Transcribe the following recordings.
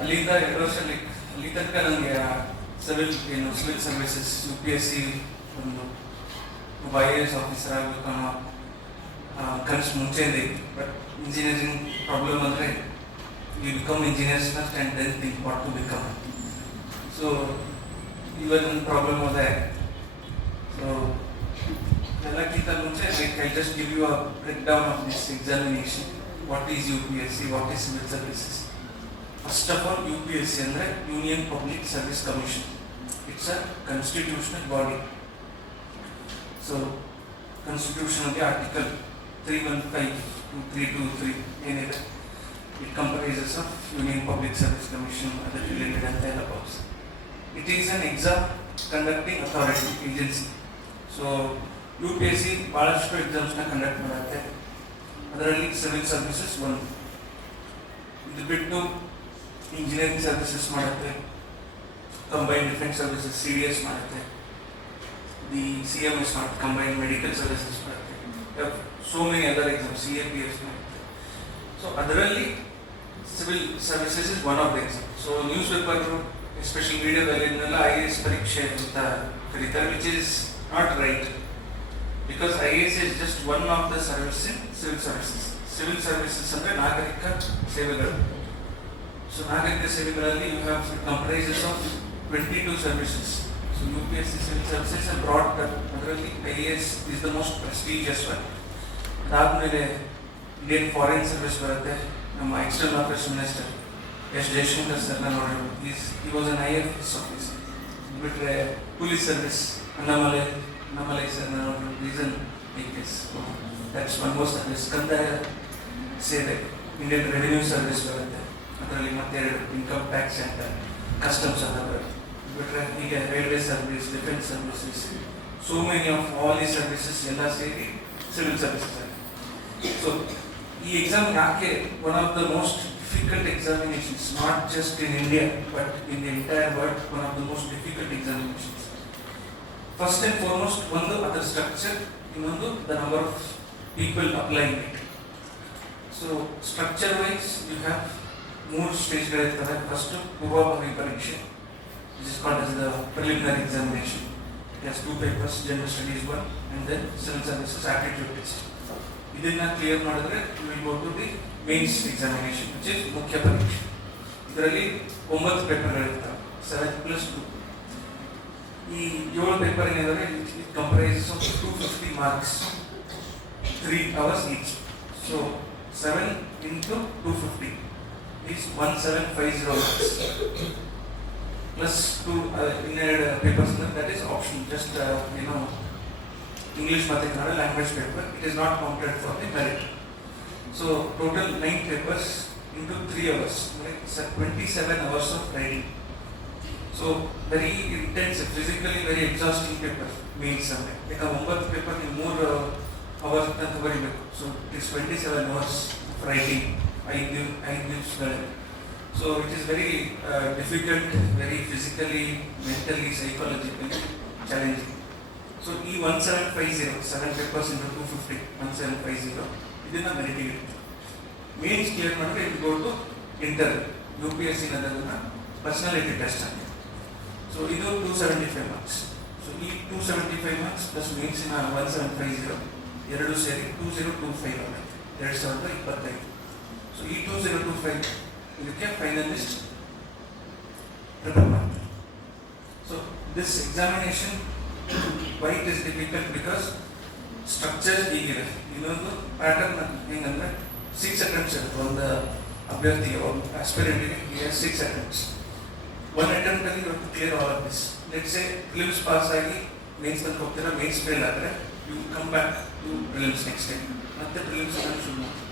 ಅಲ್ಲಿಂದ 2 ವರ್ಷ ಅಲ್ಲಿ ತನಕ ನನಗೆ ಸಿವಿಲ್ ಸರ್ವಿಸಸ್ UPSC ಒಂದು IAS ಆಫೀಸರ್ ಆಗಬೇಕು ಅನ್ನೋ ಕನಸು ಮುಂಚೆಯಿಂದ ಇತ್ತು. ಬಟ್ ಇಂಜಿನಿಯರಿಂಗ್ ಪ್ರಾಬ್ಲಮ್ ಅಂದರೆ you become engineers first and then think what to become. So even problem was there. So ಎಲ್ಲಕ್ಕಿಂತ ಮುಂಚೆ I just give you a breakdown of this examination. What is UPSC? What is civil services? First of all, UPSC ಅಂದರೆ Union Public Service Commission. It's a constitutional body. So constitution of the article 315 to 323 ಏನಿದೆ, it comprises of Union Public Service Commission and related and laws. It is an exam conducting authority agency. So UPSC ಬಹಳಷ್ಟು ಎಕ್ಸಾಮ್ಸ್ನ ಕಂಡಕ್ಟ್ ಮಾಡುತ್ತೆ. ಅದರಲ್ಲಿ civil services ಒಂದು, ಇದು ಬಿಟ್ಟು engineering services ಮಾಡುತ್ತೆ, combined defence services CDS ಮಾಡುತ್ತೆ, ದಿ CMS ಮಾಡುತ್ತೆ, ಕಂಬೈನ್ಡ್ ಮೆಡಿಕಲ್ ಸರ್ವಿಸಸ್ ಮಾಡುತ್ತೆ, so many other exams CAPS ಮಾಡುತ್ತೆ. ಸೊ ಅದರಲ್ಲಿ civil services is one of the exam. So news paper especially ಮೀಡಿಯಾದಲ್ಲಿ IAS ಪರೀಕ್ಷೆ ಅಂತ ಕರೀತಾರೆ, which is not right. Because IAS is just one of the services in civil services. Civil services ಅಂದರೆ ನಾಗರಿಕ ಸೇವೆಗಳು. So ನಾಗರಿಕ ಸೇವೆಗಳಲ್ಲಿ you have comprises of 22 services. So UPSC civil services have brought that. ಅದರಲ್ಲಿ IAS is the most prestigious one. ಅದಾದಮೇಲೆ Indian foreign service ಬರುತ್ತೆ. ನಮ್ಮ external affairs minister Jaishankar ಸರ್ನ ನೋಡಿರ್ಬೋದು. he was an IFS officer. ಬಿಟ್ಟರೆ police service Namale sir reason like this. That's one more service. Kandaಯ ಸೇವೆ, Indian revenue service ಬರುತ್ತೆ. ಅದರಲ್ಲಿ ಮತ್ತೆ ಇನ್ಕಮ್ ಟ್ಯಾಕ್ಸ್ ಆ್ಯಂಡ್ ಕಸ್ಟಮ್ಸ್ ಅಂತ ಬರುತ್ತೆ. ಬಿಟ್ಟರೆ ಈಗ railway service, defence services, so many of all ಈ ಸರ್ವಿಸಸ್ ಎಲ್ಲ ಸೇರಿ ಸಿವಿಲ್ ಸರ್ವಿಸಸ್ ಆಗಿದೆ. ಸೊ ಈ ಎಕ್ಸಾಮ್ ಯಾಕೆ one of the most difficult examinations, not just in India but in the entire world, one of the most difficult examinations. First and foremost, ಒಂದು ಅದರ structure, ಇನ್ನೊಂದು the number of people applying it. So structure wise you have 3 ಸ್ಟೇಜ್ಗಳಿರ್ತವೆ. First ಪೂರ್ವಭಾವಿ ಪರೀಕ್ಷೆ, this is called as the preliminary examination. It has 2 papers, general studies 1 and then civil services aptitude test. ಇದನ್ನ clear ಮಾಡಿದ್ರೆ you will go to the mains examination which is ಮುಖ್ಯ ಪರೀಕ್ಷೆ. ಇದರಲ್ಲಿ 9 ಪೇಪರ್ಗಳಿರ್ತವೆ, 7+2. ಈ 7 ಪೇಪರ್ ಏನಿದ್ದಾರೆ, ಇಟ್ ಕಂಪ್ರೈಸಸ್ ಆಫ್ 250 marks, 3 hours each. So 7 into 250 is 1750 marks. Plus 2 ಇನ್ನೆರಡು papers, that is optional, just English ಮತ್ತು Kannada language paper. It is not counted for the merit. So total 9 papers into 3 hours, like 27 hours of writing. So very intensive, physically very exhausting paper means ಅಂದರೆ ಈಗ 9 ಪೇಪರ್ ನೀವು 3 hours ತನಕ ಬರೀಬೇಕು. So it is 27 hours writing, 5 ದಿವಸಗಳಲ್ಲಿ. So it is very difficult, very physically, mentally, psychologically challenging. So ಈ 1750, 7 papers into 250, 1750 ಇದನ್ನು ಮೆರಿಟಿಗೆ ಇರುತ್ತೆ. ಮೇನ್ಸ್ ಕ್ಲಿಯರ್ ಮಾಡಿದ್ರೆ ಇದು ಗೋ ಟು ಇಂಟರ್ವ್ಯೂ. UPSC ಅನ್ನೋದನ್ನು ಪರ್ಸನಾಲಿಟಿ ಟೆಸ್ಟ್ ಅಂತ. ಸೊ ಇದು 275 marks. ಸೊ ಈ 275 marks ಪ್ಲಸ್ ಮೇನ್ಸಿನ 1750 ಎರಡು ಸೇರಿ 2025 ಆಗುತ್ತೆ, 2025. ಸೊ ಈ 2025 ಇದಕ್ಕೆ ಫೈನಲಿಸ್ಟ್ ಪ್ರಿಪೇರ್ ಮಾಡ್ತಾರೆ. So this examination why it is difficult because structure ಹೀಗಿದೆ. ಇನ್ನೊಂದು ಪ್ಯಾಟರ್ನ್ ಹೆಂಗಂದ್ರೆ 6 attempts ಇರುತ್ತೆ ಒಂದು ಅಭ್ಯರ್ಥಿಗೆ, ಒಂದು ಆಸ್ಪಿರೆಂಟಿಗೆ. 6 attempts. 1 attempt ಅಲ್ಲಿ you have to clear all of this. Let's say prelims pass ಆಗಿ ಮೇನ್ಸ್ ತನಕ ಹೋಗ್ತೀರಾ, ಮೇನ್ಸ್ ಫೇಲ್ ಆದರೆ you come back to prelims next time, ಮತ್ತೆ ಪ್ರಿಲಿಮ್ಸ್ ಅನ್ನು ಶುರು ಮಾಡ್ತೀವಿ.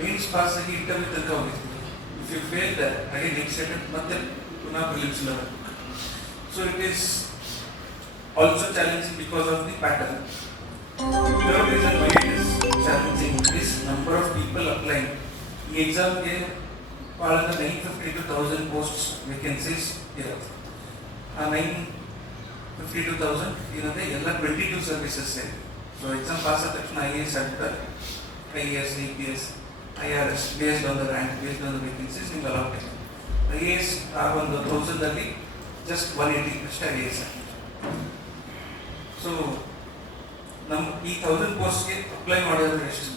ಮೇನ್ಸ್ ಪಾಸ್ ಆಗಿ ಇಂಟರ್ವ್ಯೂ ತನಕ ಹೋಗಿರ್ತೀವಿ. If you fail that again next attempt ಮತ್ತೆ ಪುನಃ prelims level. So it is also challenging because of the pattern. Third reason why it is challenging is number of people applying. ಈ ಎಕ್ಸಾಮ್ಗೆ ಭಾಳ 950 to 1000 posts vacancies ಇರುತ್ತೆ. ಆ 950 to 1000 ಏನಂದರೆ ಎಲ್ಲ 22 ಸರ್ವಿಸಸ್ ಇದೆ. ಸೊ ಎಕ್ಸಾಮ್ ಪಾಸ್ ಆದ ತಕ್ಷಣ IAS ಆಗ್ತಾರೆ, IAS, EPS, IRS, based on the rank, based on the vacancies ನಿಮ್ಗೆ ಅಲಾಟ್ ಇದೆ. IAS ಆ ಒಂದು 1000 ಜಸ್ಟ್ 180 ಅಷ್ಟೇ IAS. ಸೊ ನಮ್ಮ ಈ 1000 ಪೋಸ್ಟ್ಗೆ ಅಪ್ಲೈ ಮಾಡೋದ್ರೆ ಎಷ್ಟು?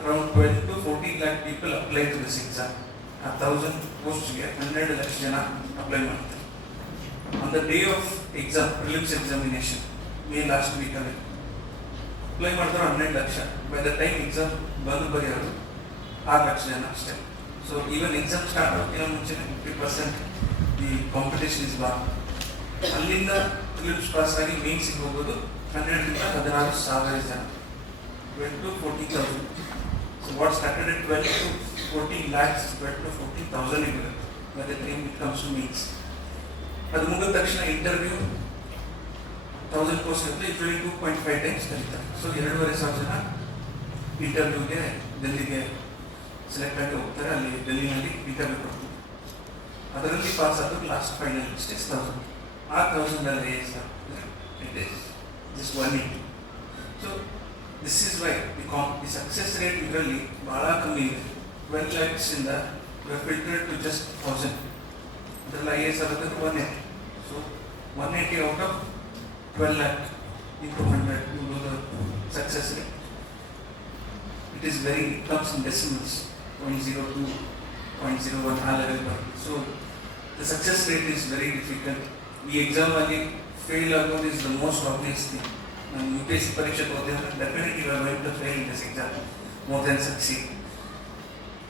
ಅರೌಂಡ್ 12 to 14 lakh people apply to this exam. ಆ 1000 ಪೋಸ್ಟ್ಗೆ 12 ಲಕ್ಷ ಜನ ಅಪ್ಲೈ ಮಾಡ್ತಾರೆ. On the day of exam, prelims examination, May ಲಾಸ್ಟ್ ವೀಕಲ್ಲಿ ಅಪ್ಲೈ ಮಾಡಿದ್ರು 12 lakh. By the time exam ಬಂದು ಬರೆಯೋರು 6 ಲಕ್ಷ ಜನ ಅಷ್ಟೇ. ಸೊ ಈವನ್ ಎಕ್ಸಾಮ್ ಸ್ಟಾರ್ಟ್ ಆಗೋಕ್ಕಿಂತ ಮುಂಚೆ 50% ಈ ಕಾಂಪಿಟೇಷನ್ ಇಸ್ ಬಾನ್. ಅಲ್ಲಿಂದ ಪ್ರಿಲಿಮ್ಸ್ ಪಾಸ್ ಆಗಿ ಮೇನ್ಸಿಗೆ ಹೋಗೋದು 12,000 ಜನ, 12 to 14,000. So what started at 12 to 14 lakhs, 12 to 14,000 ಇರುತ್ತೆ by the time it comes to means. ಅದು ಮುಗಿದ ತಕ್ಷಣ ಇಂಟರ್ವ್ಯೂ 1000 ಪೋಸ್ಟ್ ಇರುತ್ತೆ, ಯೂಶಲಿ 2.5 times ಕರೀತಾರೆ. ಸೊ 2,500 ಜನ ಇಂಟರ್ವ್ಯೂಗೆ ಡೆಲ್ಲಿಗೆ ಸೆಲೆಕ್ಟ್ ಆಗಿ ಹೋಗ್ತಾರೆ. ಅಲ್ಲಿ ಡೆಲ್ಲಿನಲ್ಲಿ ಇಂಟರ್ವ್ಯೂ ಕೊಡ್ತಾರೆ. ಅದರಲ್ಲಿ ಪಾಸ್ ಆಗೋದು ಲಾಸ್ಟ್ ಫೈನಲ್ 6,000. ಆ 1,000 it is just 180. So this is why the success rate ಇದರಲ್ಲಿ ಭಾಳ ಕಮ್ಮಿ ಇದೆ. 12 lakhs ಇಂದ ಫಿಲ್ಟರ್ಡ್ ಟು ಜಸ್ಟ್ 1,000. ಅದರಲ್ಲಿ IAS ಆಗೋದು 180. ಸೊ 180 out of 12 lakh into 100, you know the success rate. It is very, it comes in decimals, 0.02, 0.01 ಆ level ಬರುತ್ತೆ. So the success rate is very difficult. ಈ ಎಕ್ಸಾಮಲ್ಲಿ ಫೇಲ್ ಆಗೋದು is the most obvious thing. ನಾನು UPSC ಪರೀಕ್ಷೆ ಹೋದೆ ಅಂದರೆ definitely you are going to fail in this exam more than succeed.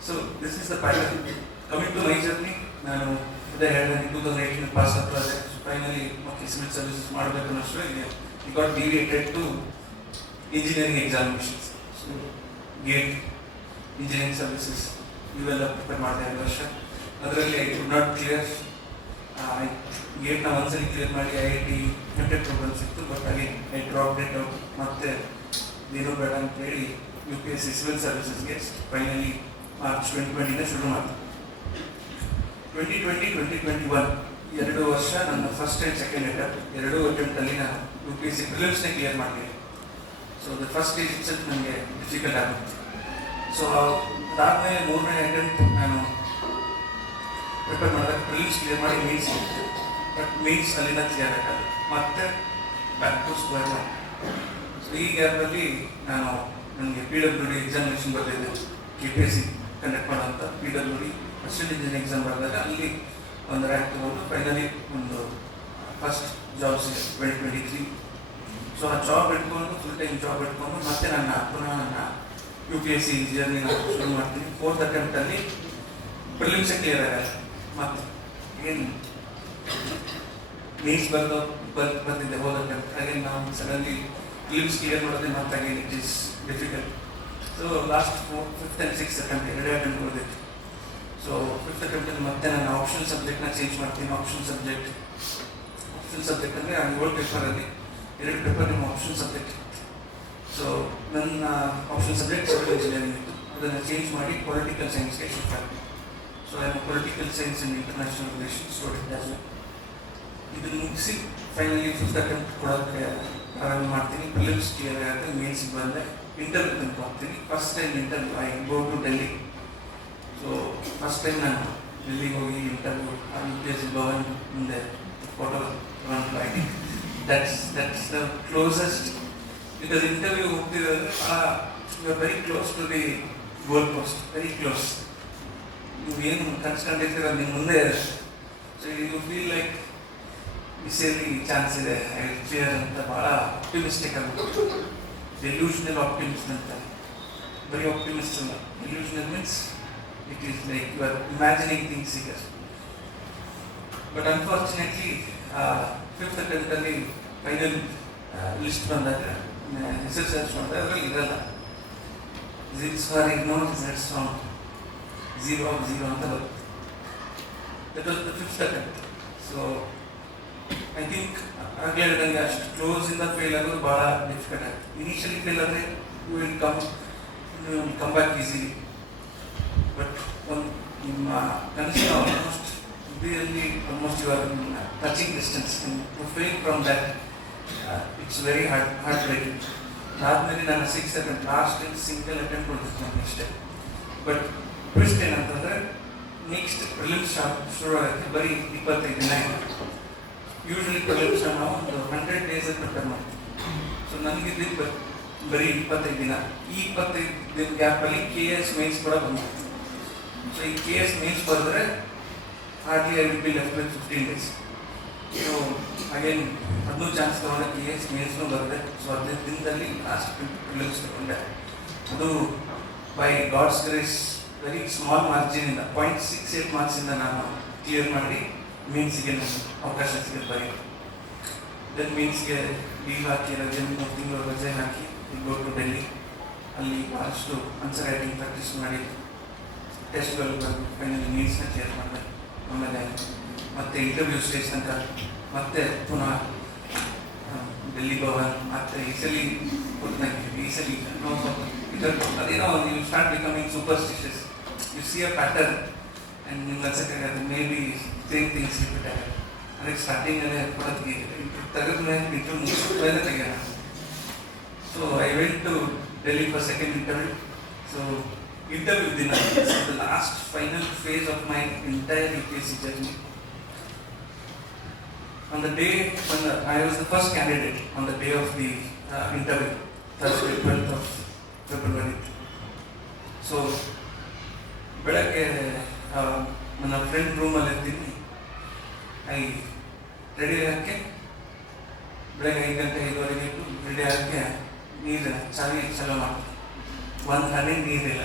So this is the pattern. Coming to my journey, ನಾನು ಅದೇ ಹೇಳಿದ್ರೆ 2018 ಪಾಸ್ ಆಗ್ತದೆ. ಫೈನಲಿ ಸಿವಿಲ್ ಸರ್ವಿಸಸ್ ಮಾಡಬೇಕು ಅನ್ನೋಷ್ಟರಲ್ಲಿ I got deviated to engineering examinations. So GATE, engineering services ಇವೆಲ್ಲ prepare ಮಾಡಿದೆ 2 ವರ್ಷ. ಅದರಲ್ಲಿ ಐ ಕುಡ್ ನಾಟ್ ಕ್ಲಿಯರ್. ಗೇಟ್ನ ಒಂದ್ಸಲಿ ಕ್ಲಿಯರ್ ಮಾಡಿ IIT ಎಂಟೆಕ್ ಪ್ರೋಗ್ರಾಮ್ಸ್ ಇತ್ತು. ಬಟ್ ಹಾಗೆ ಐ ಡ್ರಾಪ್ ಇಟ್ ಔಟ್. ಮತ್ತೆ ಏನೂ ಬೇಡ ಅಂತೇಳಿ UPSC ಸಿವಿಲ್ ಸರ್ವಿಸಸ್ಗೆ ಫೈನಲಿ ಮಾರ್ಚ್ 2020 ಶುರು ಮಾಡಿದೆ. 2020-2021 2 ವರ್ಷ ನನ್ನ ಫಸ್ಟ್ ಆ್ಯಂಡ್ ಸೆಕೆಂಡ್ ಅಟೆಂಪ್ಟ್, 2 ಅಟೆಂಪ್ಟಲ್ಲಿ ನಾನು UPSC ಪ್ರಿಲಿಮ್ಸ್ನೇ ಕ್ಲಿಯರ್ ಮಾಡಿದೆ. So the first stage itself ನನಗೆ ಡಿಫಿಕಲ್ಟ್ ಆಗುತ್ತೆ. ಸೊ ಅದಾದಮೇಲೆ 3ನೇ ಅಟೆಂಪ್ಟ್ ನಾನು ಪ್ರಿಪೇರ್ ಮಾಡಿದಾಗ ಪ್ರಿಲಿಮ್ಸ್ ಕ್ಲಿಯರ್ ಮಾಡಿ ಮೇನ್ಸ್ ಇರುತ್ತೆ. ಬಟ್ ಮೇನ್ಸ್ ಅಲ್ಲಿಂದ ಕ್ಲಿಯರ್ ಆಗಲ್ಲ, ಮತ್ತೆ back to square one. So ಈ ಗ್ಯಾಪಲ್ಲಿ ನಾನು ನನಗೆ PWD ಎಕ್ಸಾಮಿನೇಷನ್ ಬರೆದಿದ್ದೆ, UPSC ಕಂಡಕ್ಟ್ ಮಾಡೋಂಥ PWD ಅಸಿಸ್ಟೆಂಟ್ ಇಂಜಿನಿಯರಿಂಗ್ ಎಕ್ಸಾಮ್ ಬರೆದಾಗ ಅಲ್ಲಿ ಒಂದು ರ್ಯಾಂಕ್ ತೊಗೊಂಡು ಫೈನಲಿ ಒಂದು ಫಸ್ಟ್ ಜಾಬ್ ಸಿಗುತ್ತೆ 2023. ಸೊ ಆ ಜಾಬ್ ಇಟ್ಕೊಂಡು ಫುಲ್ ಟೈಮ್ ಜಾಬ್ ಇಟ್ಕೊಂಡು ಮತ್ತೆ ಪುನಃ ನನ್ನ UPSC ಜರ್ನಿನ ಶುರು ಮಾಡ್ತೀನಿ. 4th ಅಟೆಂಪ್ಟಲ್ಲಿ ಪ್ರಿಲಿಮ್ಸೇ ಕ್ಲಿಯರ್ ಆಗಲ್ಲ. ಮತ್ತೆ ಏನು ಮೇನ್ಸ್ ಬಂದಿದ್ದೆ ಹೋದ ಅಟೆಂಪ್ಟ್. ಅಗೇನ್ ನಾವು ಸಡನ್ಲಿ ಪ್ರಿಲಿಮ್ಸ್ ಕ್ಲಿಯರ್ ಮಾಡೋದೇ ಮತ್ತೆ again it is difficult. So last 5th and 6th attempt 2 ಅಟೆಂಪ್ಟ್ ಕೊಡ್ಬೇಕು. ಸೊ 5th ಅಟೆಂಪ್ಟಲ್ಲಿ ಮತ್ತೆ ನಾನು ಆಪ್ಷನಲ್ ಸಬ್ಜೆಕ್ಟ್ನ ಚೇಂಜ್ ಮಾಡ್ತೀನಿ. ಆಪ್ಷನಲ್ ಸಬ್ಜೆಕ್ಟ್ ಅಂದರೆ ಆ 7 ಪೇಪರಲ್ಲಿ 2 ಪೇಪರ್ ನಿಮ್ಮ ಆಪ್ಷನಲ್ ಸಬ್ಜೆಕ್ಟ್. ಸೊ ನನ್ನ ಆಪ್ಷನಲ್ ಸಬ್ಜೆಕ್ಟ್ ಸಿವಿಲ್ ಇಂಜಿನಿಯರಿಂಗ್ ಇತ್ತು. ಅದನ್ನು ಚೇಂಜ್ ಮಾಡಿ ಪೊಲಿಟಿಕಲ್ ಸೈನ್ಸ್ಗೆ ಶಿಫ್ಟ್ ಆಗ್ತೀನಿ. So I am political science and international relations student as well. ಇದನ್ನು ಮುಗಿಸಿ ಫೈನಲಿ 5th ಅಟೆಂಪ್ಟ್ ಕೊಡೋಕ್ಕೆ ಪ್ರಾರಂಭ ಮಾಡ್ತೀನಿ. ಪ್ರಿಲಿಮ್ಸ್ ಕ್ಲಿಯರ್ ಆಗುತ್ತೆ, ಮೇನ್ಸಿಗೆ ಬಂದರೆ ಇಂಟರ್ವ್ಯೂ ತನಕ ಹೋಗ್ತೀನಿ. First time interview I go to Delhi. So first time ನಾನು ಡೆಲ್ಲಿಗೆ ಹೋಗಿ ಇಂಟರ್ವ್ಯೂ UPSC ಭವನ್ ಮುಂದೆ ಫೋಟೋ ತಗೊಂಡು I think that's the closest. Because interview ಹೋಗ್ತಿರೋದ್ರೆ you are very close to the goalpost, very close. ನೀವು ಏನು ಕನ್ಸ್ಕೊಂಡಿರ್ತೀರ ನಿಮ್ಮ ಮುಂದೆ ಇರುತ್ತೆ. ಸೊ ಯು ಫೀಲ್ ಲೈಕ್ ಬಿಸಿಯಲ್ಲಿ ಚಾನ್ಸ್ ಇದೆ, ಐ ವಿಲ್ ಕ್ಲಿಯರ್ ಅಂತ ಭಾಳ ಆಪ್ಟಿಮಿಸ್ಟಿಕ್ ಆಗುತ್ತೆ. ಡೆಲ್ಯೂಷನಲ್ ಆಪ್ಟಿಮಿಸ್ಟ್ ಅಂತಾರೆ, ಬರೀ ಆಪ್ಟಿಮಿಸ್ಟ್ ಅಲ್ಲ. ಡೆಲ್ಯೂಷನಲ್ means it is like you are imagining things here. But unfortunately 5th ಅಟೆಂಪ್ಟಲ್ಲಿ ಫೈನಲ್ ಲಿಸ್ಟ್ ಬಂದಾಗ ಹೆಸರು ಸರ್ಚ್ ಮಾಡಿದಾಗ ಅದರಲ್ಲಿ ಇರಲ್ಲ. ಇಗ್ನೋರ್ ರಿಸಲ್ಟ್ಸ್ ಫ್ರಮ್ 0 of 0 ಅಂತ ಬರುತ್ತೆ. That was the 5th attempt. So I think ಆಗಲೇ ಹೇಳಿದಂಗೆ ಅಷ್ಟು ಕ್ಲೋಸಿಂದ ಫೇಲ್ ಆಗೋದು ಭಾಳ ಡಿಫಿಕಲ್ಟ್ ಆಗುತ್ತೆ. ಇನಿಷಿಯಲಿ ಫೇಲ್ ಆದರೆ you will come back easily. But ಒಂದು ನಿಮ್ಮ ಕನಸಿನ almost you are touching distance. To fail from that it's very heartbreaking. ಅದಾದಮೇಲೆ ನಾನು 6th attempt last single attempt ಕೊಡ್ತೀನಿ ಅಷ್ಟೇ. ಬಟ್ ಟ್ವಿಸ್ಟ್ ಏನಂತಂದರೆ ನೆಕ್ಸ್ಟ್ ಪ್ರಿಲಿಮ್ಸ್ ಶುರು ಆಗುತ್ತೆ ಬರೀ 25 ದಿನ ಇದೆ. ಯೂಶ್ವಲಿ ಪ್ರಿಲಿಮ್ಸ್ ನಾವು ಒಂದು 100 ಡೇಸ್ ಪ್ರಿಪೇರ್ ಮಾಡ್ತೀವಿ. ಸೊ ನನಗಿದ್ದು ಬರೀ 25 ದಿನ. ಈ 25 ದಿನ ಗ್ಯಾಪಲ್ಲಿ KS ಮೇನ್ಸ್ ಕೂಡ ಬಂತು. ಸೊ ಈ KS ಮೇನ್ಸ್ ಬರೆದ್ರೆ hardly I will be left with 15 days. So again ಅದನ್ನೂ ಚಾನ್ಸ್ ತಗೊಂಡೆ, KS ಮೇನ್ಸ್ನೂ ಬರೆದೆ. ಸೊ 15 ದಿನದಲ್ಲಿ ಲಾಸ್ಟ್ ಪ್ರಿಲಿಮ್ಸ್ ತಗೊಂಡೆ. ಅದು by God's grace very small ಮಾರ್ಜಿನಿಂದ 0.68 ಮಾರ್ಕ್ಸಿಂದ ನಾನು ಕ್ಲಿಯರ್ ಮಾಡಿ ಮೀನ್ಸ್ಗೆ ಅವಕಾಶ ಸಿಗುತ್ತೆ ಬರೀ. ದೆನ್ ಮೀನ್ಸ್ಗೆ ಲೀವ್ ಹಾಕಿ ರಜೆ 3 ತಿಂಗಳು ರಜೆ ಹಾಕಿ ಗೋ ಟು ಡೆಲ್ಲಿ. ಅಲ್ಲಿ ಭಾಳಷ್ಟು ಆನ್ಸರ್ ರೈಟಿಂಗ್ ಪ್ರಾಕ್ಟೀಸ್ ಮಾಡಿ ಟೆಸ್ಟ್ಗಳು ಬಂದು ಫೈನಲಿ ಮೀನ್ಸ್ನ ಕ್ಲಿಯರ್ ಮಾಡಿದೆ. ಆಮೇಲೆ ಮತ್ತೆ ಇಂಟರ್ವ್ಯೂ ಸ್ಟೇಜ್ ಅಂತ ಮತ್ತೆ ಪುನಃ ಡೆಲ್ಲಿ ಭವನ್ ಮತ್ತೆ ಈ ಸಲ ಈ ಸಲ ಅದೇನೋ you start becoming superstitious. You see a pattern and ನಿಮ್ಗೆ ಅನ್ಸಕ್ಕೆ ಅದು may be same things repeat ಆಗುತ್ತೆ. ಅದಕ್ಕೆ ಸ್ಟಾರ್ಟಿಂಗಲ್ಲೇ ಕೊಡೋದಕ್ಕೆ ತೆಗೆದ ಮೇಲೆ ಇಂಟರ್ವ್ಯೂ ಮುಗಿಸಿದ ಮೇಲೆ ತೆಗೆಯೋಣ. So I went to Delhi for second interview. So interview dinner. This is the last final phase of my entire UPSC journey. On the day when I was the first candidate on the day of the interview, Thursday 12th of February. So ಬೆಳಗ್ಗೆ ನನ್ನ ಫ್ರೆಂಡ್ ರೂಮಲ್ಲಿ ಇರ್ತೀನಿ. I ready ಆಗೋಕ್ಕೆ ಬೆಳಗ್ಗೆ 5 ಗಂಟೆ 5:15 ರೆಡಿ ಆಗೋಕ್ಕೆ ನೀರು ಚಾವಿ ಚಲೋ ಮಾಡ್ತೀನಿ. ಒಂದು ಹನಿ ನೀರಿಲ್ಲ.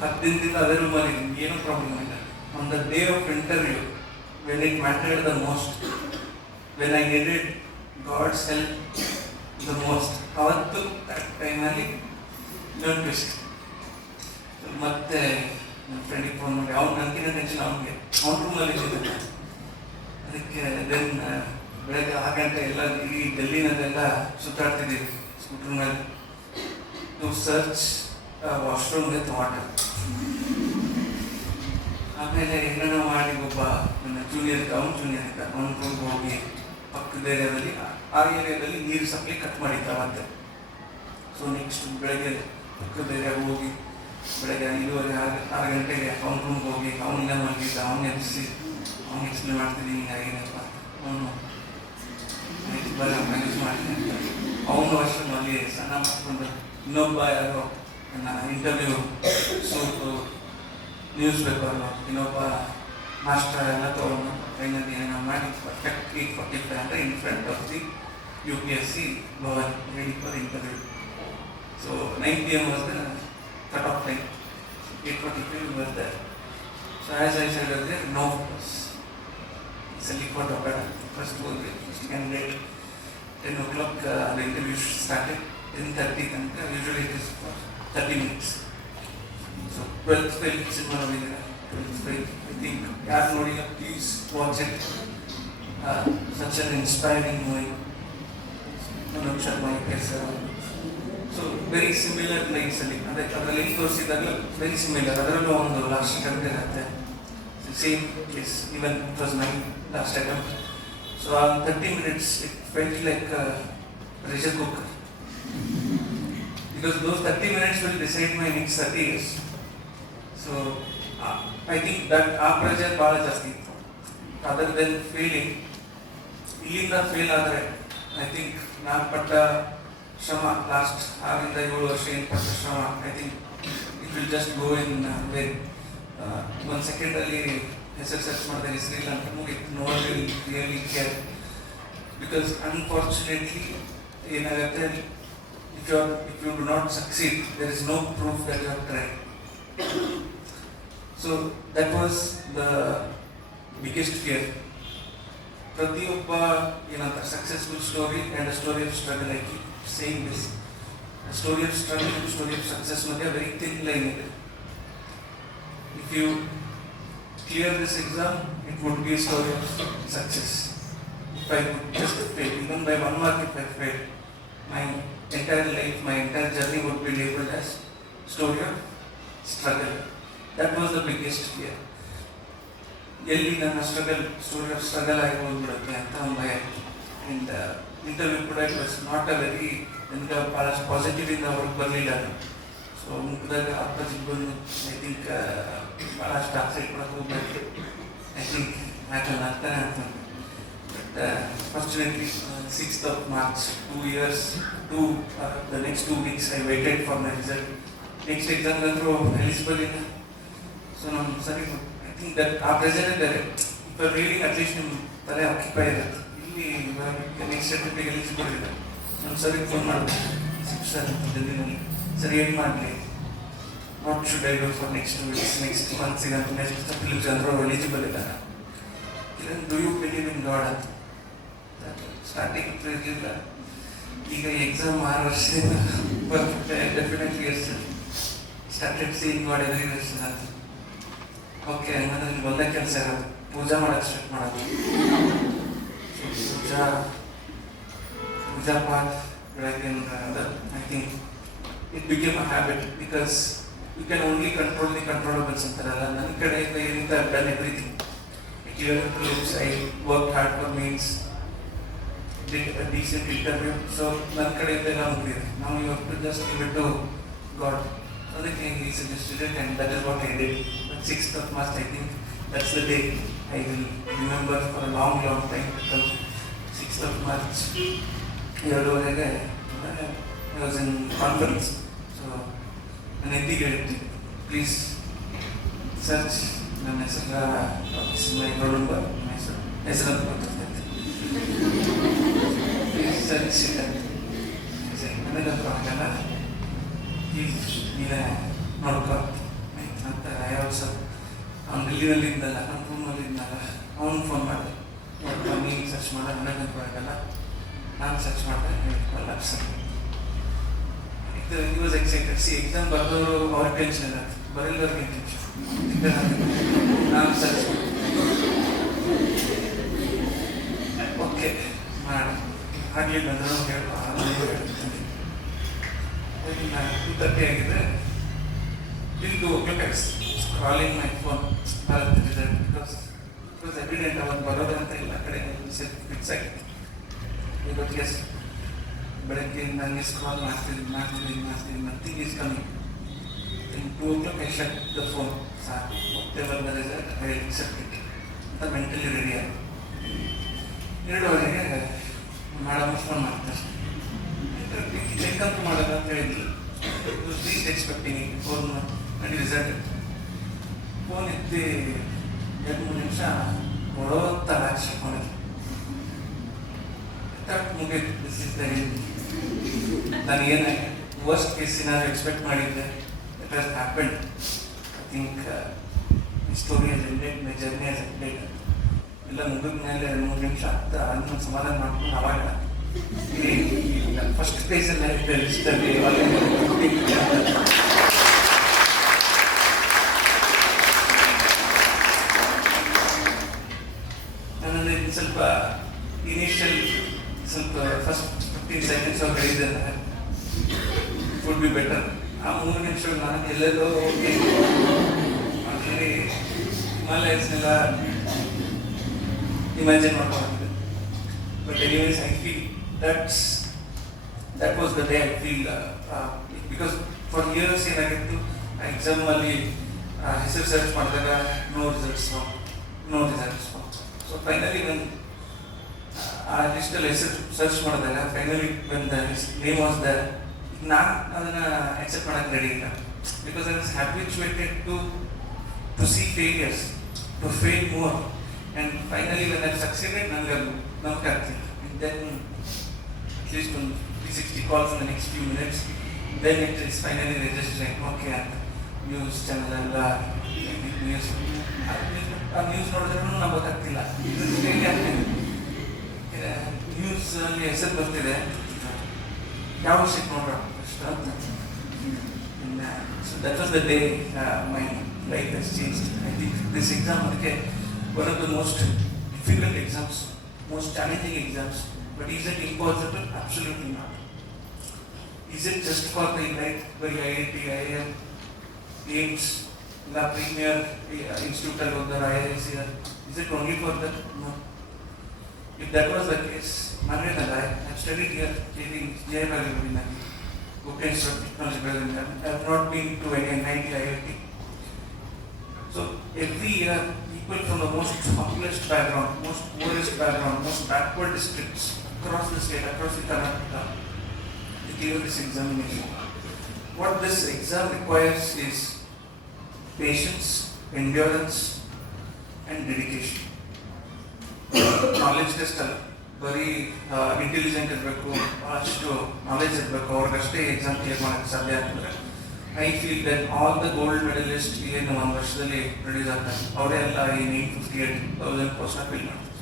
10 ದಿನದಿಂದ ಅದೇ ರೂಮಲ್ಲಿ ಏನೂ ಪ್ರಾಬ್ಲಮ್ ಇಲ್ಲ. On the day of interview when it mattered the most, when I needed God's help the most, ಅವತ್ತು ಕರೆಕ್ಟ್ ಟೈಮಲ್ಲಿ ಇನ್ನೊಂದು ಟ್ವಿಸ್ಟ್. ಮತ್ತೆ ನನ್ನ ಫ್ರೆಂಡಿಗೆ ಫೋನ್ ಮಾಡಿ, ಅವ್ನು ನನಗಿನ ಟೆನ್ಷನ್ ಅವನಿಗೆ, ಅವ್ನ ರೂಮಲ್ಲಿ ಇದ್ದಿದ್ದೆ. ಅದಕ್ಕೆ ದೆನ್ ಬೆಳಗ್ಗೆ 6 ಗಂಟೆ ಎಲ್ಲ ಈ ಡೆಲ್ಲಿನಲ್ಲೆಲ್ಲ ಸುತ್ತಾಡ್ತಿದ್ದೀವಿ ಸ್ಕೂಟ್ರ್ ಮೇಲೆ to search washroom with water. ಆಮೇಲೆ ಏನೇನೋ ಮಾಡಿ ಒಬ್ಬ ನನ್ನ ಅವ್ನ ಜೂನಿಯರ್ ಇದ್ದ, ಅವ್ನ ರೂಮ್ಗೆ ಹೋಗಿ ಪಕ್ಕದ ಏರಿಯಾದಲ್ಲಿ ಆ ಏರಿಯಾದಲ್ಲಿ ನೀರು ಸಪ್ಲೈ ಕಟ್ ಮಾಡಿದ್ದ ಮತ್ತೆ. ಸೊ ನೆಕ್ಸ್ಟ್ ಬೆಳಗ್ಗೆ ಪಕ್ಕದ ಏರಿಯಾಗೆ ಹೋಗಿ ಬೆಳಗ್ಗೆ 5:30 6 ಗಂಟೆಗೆ ಅವ್ನ ರೂಮ್ಗೆ ಹೋಗಿ ಅವನಿಂದ ಮಲಗಿದ್ದ, ಅವ್ನು ಎಬ್ಬಿಸಿ ಅವ್ನು ಎಕ್ಸ್ಪ್ಲೇನ್ ಮಾಡ್ತಿದ್ದೀನಿ ಹಿಂಗಾಗೇನಪ್ಪ, ಅವನು ಮ್ಯಾನೇಜ್ ಮಾಡ್ತೀನಿ ಅಂತ. ಅವನು ವರ್ಷದಲ್ಲಿ ಸಣ್ಣ ಮಾಡ್ಕೊಂಡು ಇನ್ನೊಬ್ಬ ಯಾರೋ ನನ್ನ ಇಂಟರ್ವ್ಯೂ ಸೂಟು ನ್ಯೂಸ್ ಪೇಪರು ಇನ್ನೊಬ್ಬ ಮಾಸ್ಟರ್ ಎಲ್ಲ ತೊಗೊಂಡು ಫೈನಲಿ ಏನೋ ಮಾಡಿ ಪರ್ಫೆಕ್ಟ್ 8:45 ಅಂತ in front of the UPSC Bhavan ready for interview. So 9 PM was the cut off time. 8:45 was there. So as I said earlier, no focus. Select for the first candidate. 10 o'clock the interview started. 10:30 and usually it is for 30 minutes. So 12th fail cinema over there. 12th fail. I think yaar nodila please watch it. Such an inspiring movie. Honourable Sharma is so very similar lines ಅಲ್ಲಿ ಅಂದ್ರೆ ಅದರಲ್ಲಿ ತೋರಿಸಿದಾಗ very similar. ಅದರಲ್ಲೂ ಒಂದು last attempt ಇರುತ್ತೆ, same case, even it was my last attempt. So ಆ 30 minutes it felt like pressure cooker, because those 30 minutes will decide my next 30 years. So I think that ಆ ಪ್ರೆಷರ್ ಭಾಳ ಜಾಸ್ತಿ ಇತ್ತು. Other then failing, ಇಲ್ಲಿಂದ ಫೇಲ್ ಆದರೆ I think ನಾನು ಪಟ್ಟ ಶ್ರಮ ಲಾಸ್ಟ್ 6 ಇಂದ 7 ವರ್ಷ ಏನು ಪಟ್ಟ ಶ್ರಮ, I think it will just go in vain. 1 ಸೆಕೆಂಡಲ್ಲಿ ಹೆಸರು ಸರ್ಚ್ ಮಾಡಿದೆ, ಹೆಸರಿಲ್ಲ ಅಂತ ಮುಗಿತು. No one will really care, because unfortunately ಏನಾಗುತ್ತೆ, if you do not succeed, there is no proof that you have tried. So that was the biggest fear. ಪ್ರತಿಯೊಬ್ಬ ಏನಂತ successful story and a story of struggle, I keep saying this. Story of struggle and story of success ಮಧ್ಯೆ very thin line ಇದೆ. If you clear this exam, it would be a story of success. If I would just fail, even by 1 mark if I fail, my entire life, my entire journey would be labeled as story of struggle. That was the biggest fear. ಎಲ್ಲಿ ನನ್ನ story of struggle ಆಗಿ ಹೋಗ್ಬಿಡುತ್ತೆ ಅಂತ ಒಂದು ಭಯ. And interview ಕೂಡ it was not a very ನನಗೆ ಭಾಳಷ್ಟು ಪಾಸಿಟಿವಿಂದ ಅವ್ರಿಗೆ ಬರಲಿಲ್ಲ ಅದು. ಸೊ ಮುಖದ ಹೋದಾಗ ಅಪ್ಪಾಜಿಗೆ ಬಂದು ಐ ಥಿಂಕ್ ಭಾಳ ಅಷ್ಟು ಅಪ್ಸೆಟ್ ಮಾಡೋದು ಹೋಗ್ಬೇಕು, ಐ ಥಿಂಕ್ ಆಗಲ್ಲ ಅಂತಾನೆ ಅಂತಂದು. But fortunately 6th of March, 2 years, the next 2 weeks I waited for my result. Next exam ಅಂತೂ ಎಲಿಜಿಬಲ್ ಇಲ್ಲ. ಸೊ ನಮ್ಮ ಸರಿ ಐ ಥಿಂಕ್ ದಟ್ ಆ ಪ್ರೆಷರ್ ಇದ್ದಾರೆ. ಇಫ್ ರೀಡಿಂಗ್ ಅಟ್ಲೀಸ್ಟ್ ನಿಮ್ಮ ತಲೆ ಆಕ್ಯುಪೈ ಇರುತ್ತೆ. ಇಲ್ಲಿ ನೆಕ್ಸ್ಟ್ ಸರ್ಟಿಫಿಕೇಟ್ ಎಲಿಜಿಬಲ್ ಇದೆ. ನಮ್ಮ ಸರಿಗೆ ಫೋನ್ ಮಾಡೋದು ಸರ್ ಜಲ್ದಿನಲ್ಲಿ ಸರಿ ಏನು ಮಾಡಲಿ, what should I do for next weeks, next ಮಂತ್ಸಿಗೆ ಅಂತ ನೆಕ್ಸ್ಟ್ ಫಿಲಿಮ್ಸ್ ಅಂದರೂ ಎಲಿಜಿಬಲ್ ಇಲ್ಲ. Kiran, do you believe in God ಅಂತ ಸ್ಟಾರ್ಟಿಂಗ್ ಇರಲಿಲ್ಲ. ಈಗ ಎಕ್ಸಾಮ್ 6 ವರ್ಷದಿಂದ ಬರ್ತಿದ್ದೆ, definitely yes started seeing God every ವರ್ಷ ಅಂತ. ಓಕೆ, ಹಂಗಂದ್ರೆ ನಿಮ್ಗೆ ಒಳ್ಳೆ ಕೆಲಸ ಇರೋದು ಪೂಜಾ ಮಾಡೋಕ್ಕೆ ಸ್ಟಾರ್ಟ್ ಮಾಡೋದು. ಪೂಜಾ ಪಾಠ ಬೆಳಗ್ಗೆ I think it became a habit because you can only control the controllables ಅಂತಾರಲ್ಲ. ನನ್ನ ಕಡೆಯಿಂದ ಏನಿಂದ I done everything. I worked hard for means, did a decent interview. So ನನ್ನ ಕಡೆಯಿಂದ ಎಲ್ಲ ಮುಗಿದಿದೆ. Now you have to just give it to God. ಅದಕ್ಕೆ he suggested it and that is what I did. But 6th of March, I think that's the day I will remember for a long time. Because 6th of March, ಎರಡೂವರೆಗೆ I was in conference. So ನನ್ನ ಎತ್ತಿಗೆ ಹೇಳಿದ್ದೆ, please search ನನ್ನ ಹೆಸರ roll number, ಹೆಸರನ್ನು ಗೊತ್ತಿರ್ತೈತೆ, ಸರ್ಚ್ ನನಗಂತೂ ಆಗಲ್ಲ, ನೀನೇ ನೋಡ್ಕೊ ಅಂತ. ಯಾವ ಸರ್ ಅವ್ನು ಡೆಲ್ಲಿನಲ್ಲಿ ಇದ್ದಲ್ಲ, ನಮ್ಮ ರೂಮಲ್ಲಿ ಇದ್ದಲ್ಲ, ಅವ್ನು ಫೋನ್ ಮಾಡಿದೆ, ನೋಡ್ಕೊ ನೀನು ಸರ್ಚ್ ಮಾಡ, ನನಗಂತೂ ಆಗಲ್ಲ, ನಾನು ಸರ್ಚ್ ಮಾಡಿದೆ ಅಲ್ಲ sir. He was excited. See, exam ಬರೆದವರು ಅವ್ರ ಟೆನ್ಷನ್ ಇಲ್ಲ, ಬರೆಯೋರಿಗೆ ಟೆನ್ಷನ್. ನಾನು ಸರ್ಚ್ ಓಕೆ ಮಾಡಿ ಆಗಲಿಲ್ಲ ಅಂದ್ರೆ ಹೇಳ್ತೀನಿ. 2:30 ಆಗಿದೆ. Till 2 o'clock I was calling my phone. Because it was evident ಅವತ್ತು ಬರೋದಂತ ಇಲ್ಲ, ಕಡೆ ಫಿಕ್ಸ್ ಆಗಿದೆ. ಬಟ್ ಎಸ್, ಬೆಳಗ್ಗೆ ನನಗೆ ಕಾಲ್ ಮಾಡ್ತೀನಿ, nothing is coming. In 2 o'clock I shut the phone. ಸಾಕು, whatever the result I will accept it ಅಂತ ಮೆಂಟಲಿ ರೆಡಿ ಆಗಿ 2:30ಗೆ ಮೇಡಮ್ ಫೋನ್ ಮಾಡ್ತಾರೆ. ಚೆಕ್ ಅಂತ ಮಾಡೋದು ಅಂತ ಹೇಳಿದ್ರು. ಲೀಸ್ಟ್ ಎಕ್ಸ್ಪೆಕ್ಟಿಂಗ್ ಫೋನ್ ಮಾಡಿ ರಿಸಲ್ಟ್. ಫೋನ್ ಎತ್ತಿ 2-3 ನಿಮಿಷ ಹೊಡೋತ್ತರ ಫೋನ್ ಮುಗಿತು. ದಿಸ್ ಇಸ್ ದ ನಾನು ಏನು ವರ್ಸ್ಟ್ ಕೇಸ್ ಸಿನಾರಿಯೋ ಎಕ್ಸ್ಪೆಕ್ಟ್ ಮಾಡಿದ್ದೆ, it has happened. I think ಈ story has ended, my journey has ended. ಎಲ್ಲ ಮುಗಿದ ಮೇಲೆ 3 ನಿಮಿಷ ಆಗ್ತಾ ಅದನ್ನ ಸಮಾಧಾನ ಮಾಡ್ಕೊಂಡು ಅವಾಗ ಫಸ್ಟ್ ಪೇಜಲ್ಲಿ ಲಿಸ್ಟಲ್ಲಿ ನನ್ನಲ್ಲಿ ಸ್ವಲ್ಪ ಇನಿಷಿಯಲ್ ಸ್ವಲ್ಪ ಫಸ್ಟ್ 15 seconds ಅವ್ರು ಹೇಳಿದ್ದಾರೆ ವುಡ್ ಬಿ ಬೆಟರ್. ಆ 3 ನಿಮಿಷ ನಾನು ಎಲ್ಲೆಲ್ಲೋ ಹೋಗಿ ಆಲ್ರೆಡಿ ಹಿಮಾಲಯಸ್ನೆಲ್ಲ ಇಮ್ಯಾಜಿನ್ ಮಾಡ್ಕೊಂಡಿದ್ದೆ. But anyways I feel that was the day I feel because for years ಏನಾಗಿತ್ತು, ಎಕ್ಸಾಮಲ್ಲಿ ಹೆಸರು ಸರ್ಚ್ ಮಾಡಿದಾಗ ನೋ ರಿಸಲ್ಟ್ಸ್. ಸೊ ಫೈನಲಿ ನಾನು ಆ ಲಿಸ್ಟಲ್ಲಿ ಹೆಸರು ಸರ್ಚ್ ಮಾಡಿದಾಗ finally when the name was there, ನಾನು ಅದನ್ನು ಆಕ್ಸೆಪ್ಟ್ ಮಾಡೋಕ್ಕೆ ರೆಡಿ ಇಲ್ಲ. Because I was habituated to see failures, to fail more. And finally when I succeeded, ನನಗೆ ಅದು ನಂಬಿಕೆ ಆಗ್ತಿಲ್ಲ. And then at least 60 calls in the next few minutes, then it is finally registering. Okay, and news channel ಎಲ್ಲ ನ್ಯೂಸ್ ನೋಡಿದ್ರೆ ನಂಬಕ್ಕಾಗ್ತಿಲ್ಲ. ನ್ಯೂಸಲ್ಲಿ ಹೆಸರು ಬರ್ತಿದೆ, ಯಾವ ಶೀಟ್ ನೋಡೋಣ ಅಷ್ಟು ಅಂತ. So that was the day my life has changed. I think this exam ಅದಕ್ಕೆ one of the most difficult exams, most challenging exams. But is it impossible? Absolutely not. Is it just for the elite by IIT, IIM, AIMS, the premier institute of the IIS here? Is it only for that? No. If that was the case, I have studied here, JII. Open Institute of Technology President. I have not been to any NIT, IIT. So every year, people from the most humblest background, most poorest background, most backward districts across the state, across the Karnataka, they clear this examination. What this exam requires is patience, endurance, and dedication. Knowledge test ಅಲ್ಲ, ಬರೀ ಇಂಟೆಲಿಜೆಂಟ್ ಇರಬೇಕು, ಅಷ್ಟು ನಾಲೆಜ್ ಇರಬೇಕು, ಅವ್ರಿಗಷ್ಟೇ exam clear ಮಾಡೋಕ್ಕೆ ಸಾಧ್ಯ ಅಂತಂದರೆ I feel that all the gold medalist ಏನು ಒಂದು ವರ್ಷದಲ್ಲಿ ಪ್ರೊಡ್ಯೂಸ್ ಆಗ್ತಾರೆ ಅವರೇ ಎಲ್ಲ ಏನು 858,000 ಪೋಸ್ಟ್ನ ಫಿಲ್ ಮಾಡ್ತಾರೆ.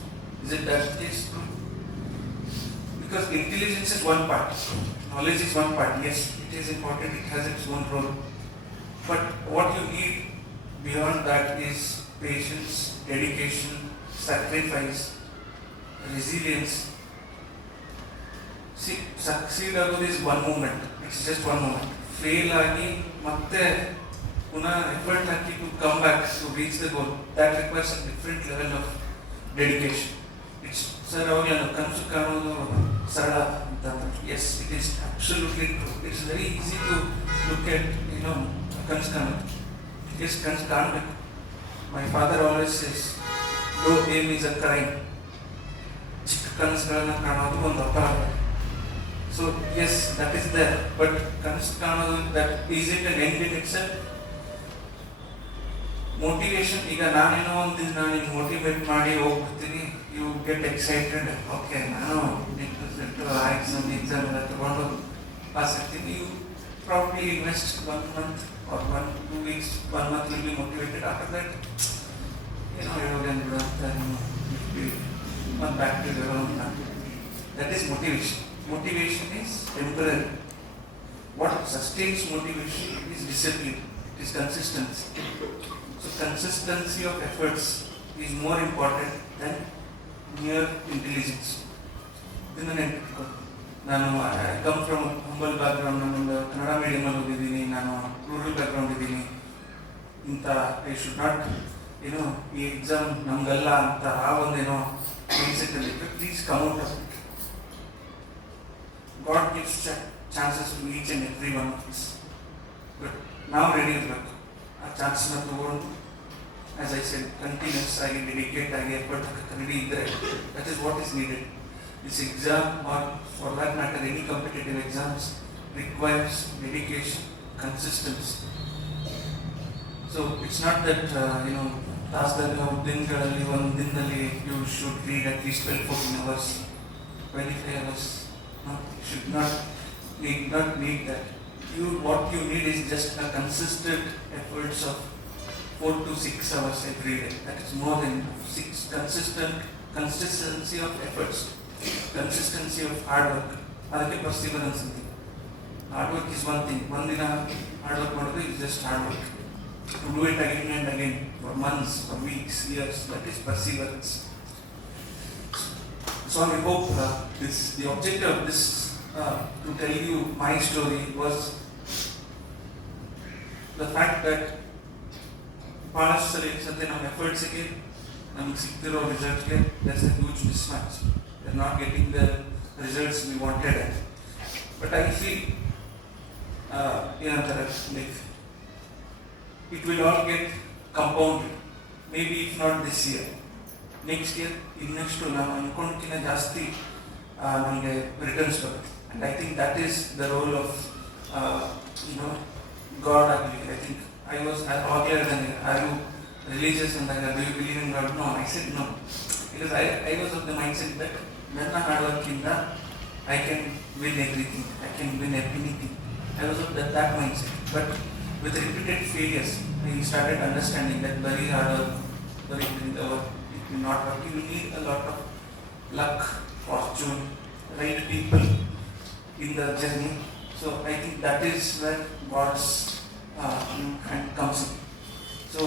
Is it that case? Because intelligence is one part, knowledge is one part. Yes, it is important, it has its own role. But what you need beyond that is patience, dedication, sacrifice, resilience. See, succeed is one moment, it's just one moment. Fail agi, matte puna effort haki to come back to reach the goal, that requires a different level of dedication. It's sir avagala kansu kaanodu sarala anta. Yes, it is absolutely true. It's very easy to look at, kansu kaanodu. Yes, kansu kaanbeku. My father always says, no aim is a crime. Chikka kanasugalana kaanodu ಒಂದು ಅಪರಾಧ. So yes, that is there, but kansu kaanodu, that is it an end in itself? Motivation, ಈಗ ನಾನೇನೋ ಒಂದು ದಿನ ನಾನು motivate ಮಾಡಿ ಹೋಗ್ಬಿಡ್ತೀನಿ, you get excited, okay ನಾನು ಎಕ್ಸಾಮ್ ಎಲ್ಲ ತಗೊಂಡು ಪಾಸ್ ಆಗ್ತೀನಿ. You probably invest 1 month or 1-2 weeks, 1 month will be motivated. After that, back to your own plan. That is motivation. Motivation is temporary. What sustains motivation is discipline, it is consistency. So consistency of efforts is more important than mere intelligence. ನಾನು I come from humble background, ನಮ್ಮೊಂದು ಕನ್ನಡ ಮೀಡಿಯಮಲ್ಲಿ ಓದಿದ್ದೀನಿ, ನಾನು rural background ಇದ್ದೀನಿ. ಇಂಥ I should not ಈ exam ನಮಗಲ್ಲ ಅಂತ ಆ ಒಂದೇನೋ ಮೈಂಡ್ಸೆಟ್ಟಲ್ಲಿ please come out of it. God gives chances to each and every one of this, but ನಾವು ರೆಡಿ ಇರಬೇಕು ಆ ಚಾನ್ಸ್ನ ತಗೊಂಡು. ಆಸ್ ಐ ಸೆಡ್, ಕಂಟಿನ್ಯೂಸ್ ಆಗಿ ಡೆಡಿಕೇಟ್ ಆಗಿ ಎಫರ್ಟ್ ರೆಡಿ ಇದ್ದರೆ that is what is needed. This exam, or for that matter any competitive exams, requires dedication, consistency. So it's not that ದಿನಗಳಲ್ಲಿ ಒಂದು ದಿನದಲ್ಲಿ you should read at least 12-14 hours, 25 hours. No, you should not need that. What you need is just a consistent efforts of 4 to 6 hours every day. That is more than 6 consistency of efforts. Consistency of hard work, ಅದಕ್ಕೆ perseverance ಅಂತೀವಿ. Hard work is one thing. ಒಂದಿನ hard work ಮಾಡೋದು is just hard work. To do it again and again for months, for weeks, years, that is perseverance. So I hope the objective of this to tell you my story was the fact that ಭಾಳಷ್ಟು ಸಲ ಸದ್ಯ ನಮ್ಮ ಎಫರ್ಟ್ಸ್ಗೆ ನಮಗೆ ಸಿಗ್ತಿರೋ ರಿಸಲ್ಟ್ಸ್ಗೆ there's a huge mismatch. They're not getting the results we wanted. But I feel, like it will all get compounded. Maybe if not this year, next year, next ನಾನು ಅನ್ಕೊಂಡ್ಕಿಂತ ಜಾಸ್ತಿ ನಮಗೆ ರಿಟರ್ನ್ಸ್ ಬರುತ್ತೆ. And I think that is the role of God. I think I was earlier than, are you religious and do you believe in God? No, I said no, because I was of the mindset that ನನ್ನ ಹಾರ್ಡ್ ವರ್ಕಿಂದ I can win everything, I can win anything. I was of that mindset. But with repeated failures, I started understanding that very hard work, it will not work. You need a lot of luck, fortune, right people in the journey. So I think that is where God's hand comes in. So